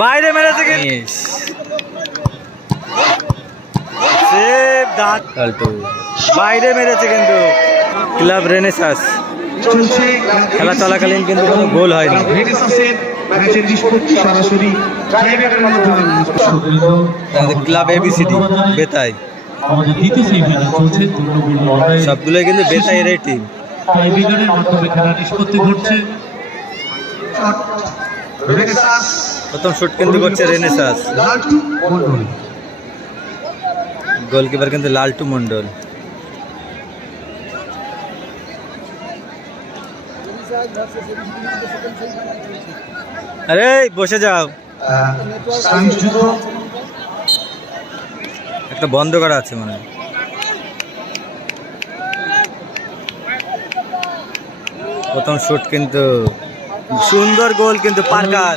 বাইরে মেরেছে কি সেভ দাঁত। বাইরে মেরেছে কিন্তু। Club Renaissance. চলছে। খেলা চলাকালীন কিন্তু কোনো গোল হয়নি। রেনেসাসের ম্যাচের নিষ্পত্তি সরাসরি টাইব্রেকারের মাধ্যমে। ক্লাব এবিসিডি বেতাই। আমাদের দ্বিতীয় সেমিফাইনাল চলছে। দুর্গাপুর লড়াই সবগুলোই কিন্তু বেতাই এর টিম টাইব্রেকারের মাধ্যমে খেলা নিষ্পত্তি ঘটছে। রেনেসাস প্রথম শুট কিন্তু করছে রেনেসাস গোলকিপার কিন্তু লালটু মন্ডল আরে বসে যাও। একটা বন্ধ করা আছে মনে হয়। প্রথম শুট কিন্তু সুন্দর গোল কিন্তু পার্কার।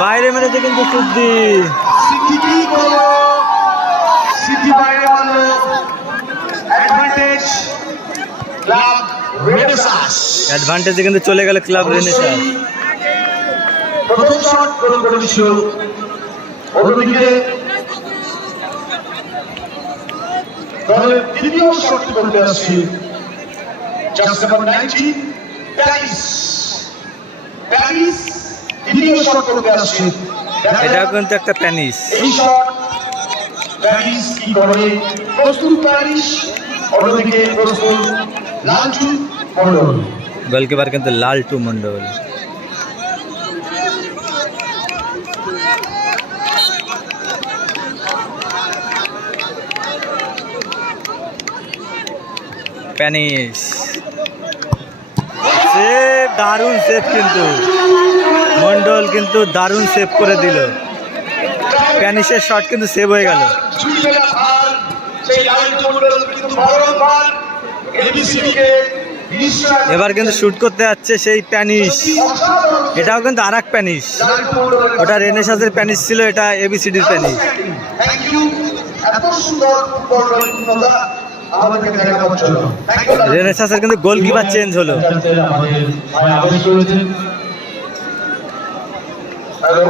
বাইরে মেরেছে কিন্তু সিদ্ধি সিটি করল সিটি বাইরে মারলো। অ্যাডভান্টেজ ক্লাব রেনেসাস অ্যাডভান্টেজে কিন্তু চলে গেল ক্লাব রেনেসাস প্রথম শট গোল করেছিল অন্যদিকে দলের দ্বিতীয় শটটি করতে আসছে just number nineteen Paris Paris দ্বিতীয় শট করতে আসছে। যাক কিন্তু একটা প্যানিস এই শট প্যারিস কি করে? প্রস্তুত প্যারিস অন্যদিকে প্রস্তুত লালচু মন্ডল। গোলকিপার কিন্তু লালটু মন্ডল। প্যানিস সেভ দারুণ সেভ কিন্তু। মন্ডল কিন্তু দারুণ সেভ করে দিল। প্যানিসের শট কিন্তু সেভ হয়ে গেল। এবার কিন্তু শুট করতে যাচ্ছে সেই প্যানিস এটাও কিন্তু আর এক প্যানিস ওটা রেনেসাসের প্যানিস ছিল, এটা এবিসিডির ইউ রেনেসাসের কিন্তু গোলকিপার চেঞ্জ হলো। Hello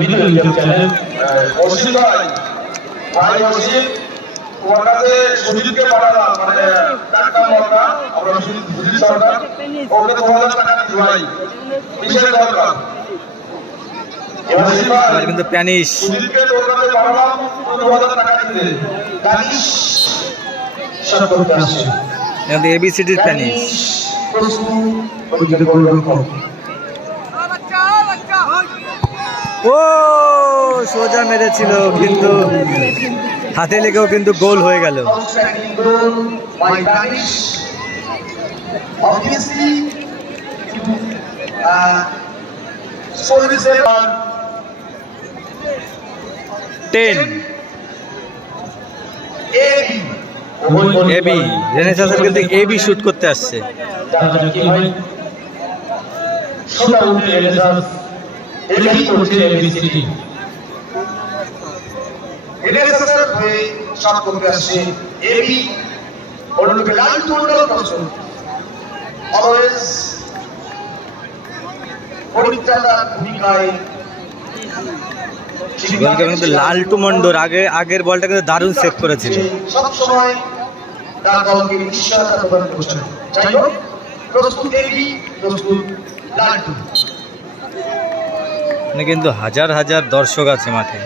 middle YouTube channel. Asit ভাই ভাই অসিত তোমার কাছে সুজিতকে পাঠালাম মানে টাকা মরকা আমরা সুজিত সুজিত সরকার ওকে টাকা দিই ভাই। কিসের দরকার? কিন্তু সুজিতকে পাঠালাম টাকা দিতে। করতে আসছে। কিন্তু এবিসিডির ওইদিকে গোলরক্ষক ও, সোজা মেরেছিল কিন্তু হাতে লেগেও কিন্তু গোল হয়ে গেল। টেন কিন্তু শুট করতে আসছে। করছে এবিসিডি হয়ে করতে আসছে। লাল টুন্ডল প্রচুর অলওয়েজ পরিত্রাতার ভূমিকায় কিন্তু লালটু মন্ডর আগে আগের বলটা কিন্তু দারুণ সেভ করেছিল। সবসময় তার দলকে নিশ্চয়তা প্রদান করছেন যাই হোক প্রস্তুত এবি প্রস্তুত লালটু এখানে কিন্তু হাজার হাজার দর্শক আছে মাঠে।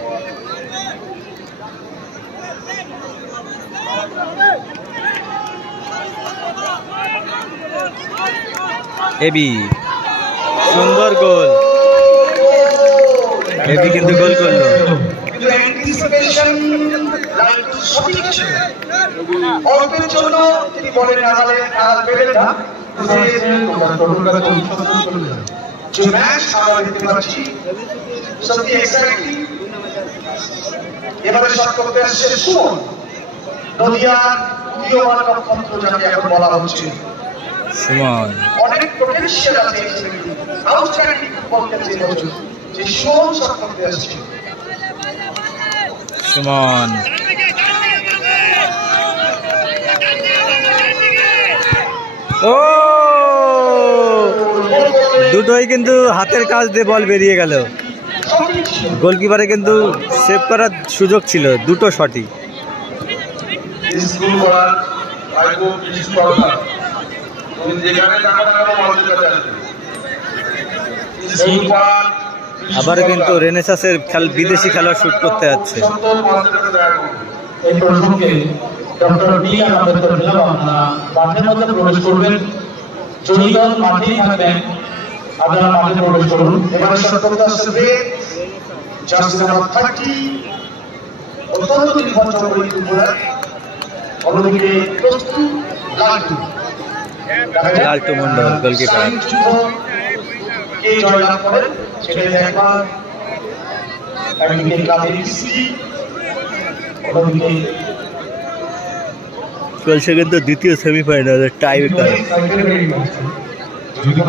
এবি সুন্দর গোল। এবি কিন্তু গোল করল। কিন্তু অ্যান্টিসিপেশন লালটু সঠিক ছিল অল্পের জন্য তিনি বলেন পেলেন না যে ম্যাচ আমরা দেখতে পাচ্ছি সত্যি এক্সাইটিং এবারে শট করতে আসছে সুমন। নদিয়ার উদীয়মান নক্ষত্র যাকে এখন বলা হচ্ছে। সুমন। অনেক পোটেনশিয়াল আছে এই ছেলেটি আউটস্ট্যান্ডিং ফুটবল খেলছে এবছর যে সুমন শট করতে আসছে। সুমন। ও! দুটোই কিন্তু হাতের কাজ দিয়ে বল বেরিয়ে গেল। গোলকিপারে কিন্তু সেভ করার সুযোগ ছিল দুটো শটই আবার কিন্তু রেনেসাসের খেল বিদেশি খেলোয়াড় শুট করতে যাচ্ছে। সত্তর মজুদ আছে দেখা করবে এই প্রসঙ্গে doctor B R Ambedkar madam মাঠের মধ্যে প্রবেশ করবেন। মাঠেই থাকবেন আপনারা মাঠে প্রবেশ করুন। এবারে আসছে ব্রেক জার্সি নাম্বার থার্টি অত্যন্ত নির্ভরযোগ্য ফুটবলার। অন্যদিকে প্রস্তুত লালটু। লালটু মন্ডল, গোলকিপার। কে জয়লাভ করেন সেটাই দেখবার একদিকে ক্লাবের ইসি অন্যদিকে চলছে কিন্তু দ্বিতীয় সেমিফাইনালের টাই ব্রেকার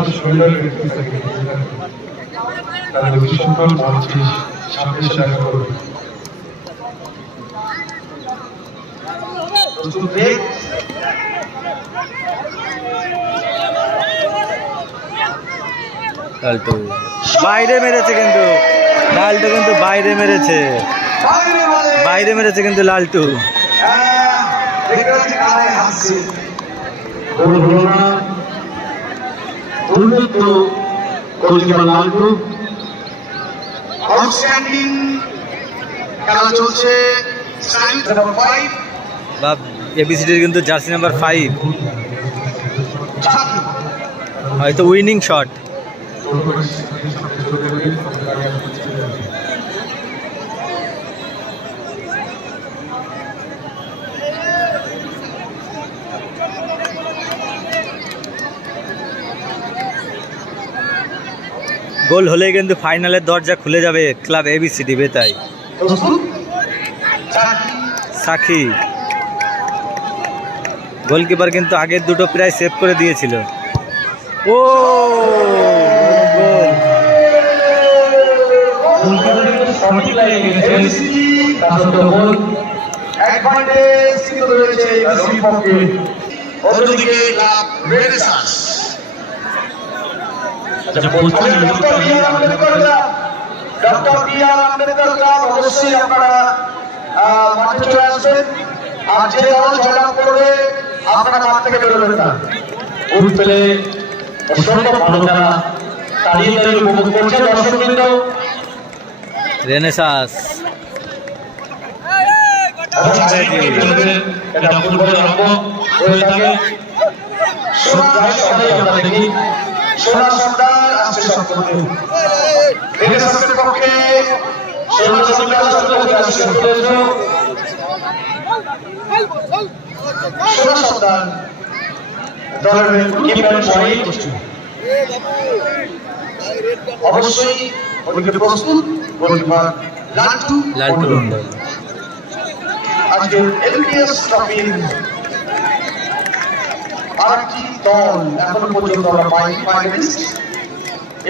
প্রস্তুত ব্রেক লালটু বাইরে মেরেছে কিন্তু। লালটু কিন্তু বাইরে মেরেছে। বাইরে বাইরে মেরেছে কিন্তু লালটু হ্যাঁ উন্নত গোলকিপার লালটু আউটস্ট্যান্ডিং খেলা চলছে বা এবিসিডির কিন্তু জার্সি নাম্বার ফাইভ হয়তো উইনিং শট। গোল হলেই কিন্তু ফাইনালের দরজা খুলে যাবে ক্লাব এবিসিডি বেতাই প্রস্তুত সাক্ষী। গোলকিপার কিন্তু আগের দুটো প্রায় সেভ করে দিয়েছিল। ও গোলকিপারের কিন্তু সঠিক লাইনে গেছে এবিসি তা সত্ত্বেও গোল অ্যাডভান্টেজ কিন্তু রয়েছে এবিসি পক্ষে অন্যদিকে ক্লাব রেনেসাস আচ্ছা বলছি doctor B R Ambedkar club doctor B R Ambedkar club অবশ্যই আপনারা মাঠে চলে আসবেন। আর যে দল জয়লাভ করবে আপনারা মাঠ থেকে বেরোবেন না। ভোট পেলে ভালো তারা তাড়িয়ে তাড়িয়ে উপভোগ করছে দর্শকবৃন্দ। রেনেসাস। এটা ফুটবলের অঙ্গ। হয়ে থাকে। সবাই সবাই আমরা দেখি। সোনা সর্দার পক্ষে সোনা সরকার অবশ্যই প্রস্তুত লালটু আজকের এলপিএস ট্রফির আরেকটি দল এখন পর্যন্ত আমরা পাইনি ফাইনালিস্ট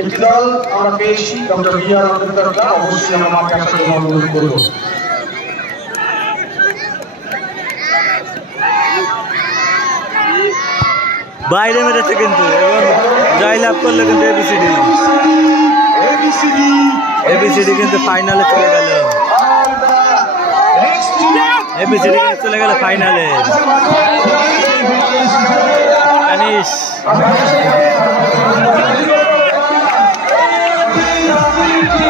একটি দল আমরা পেয়েছি ডক্টর বি আর আম্বেদকর অবশ্যই আমরা মাঠে আসার জন্য অনুরোধ করব। বাইরে মেরেছে কিন্তু এবং জয়লাভ করল কিন্তু এবিসিডি এবিসিডি এবিসিডি কিন্তু ফাইনালে চলে গেল। এবিসিডি কিন্তু চলে গেল ফাইনালে অনিশ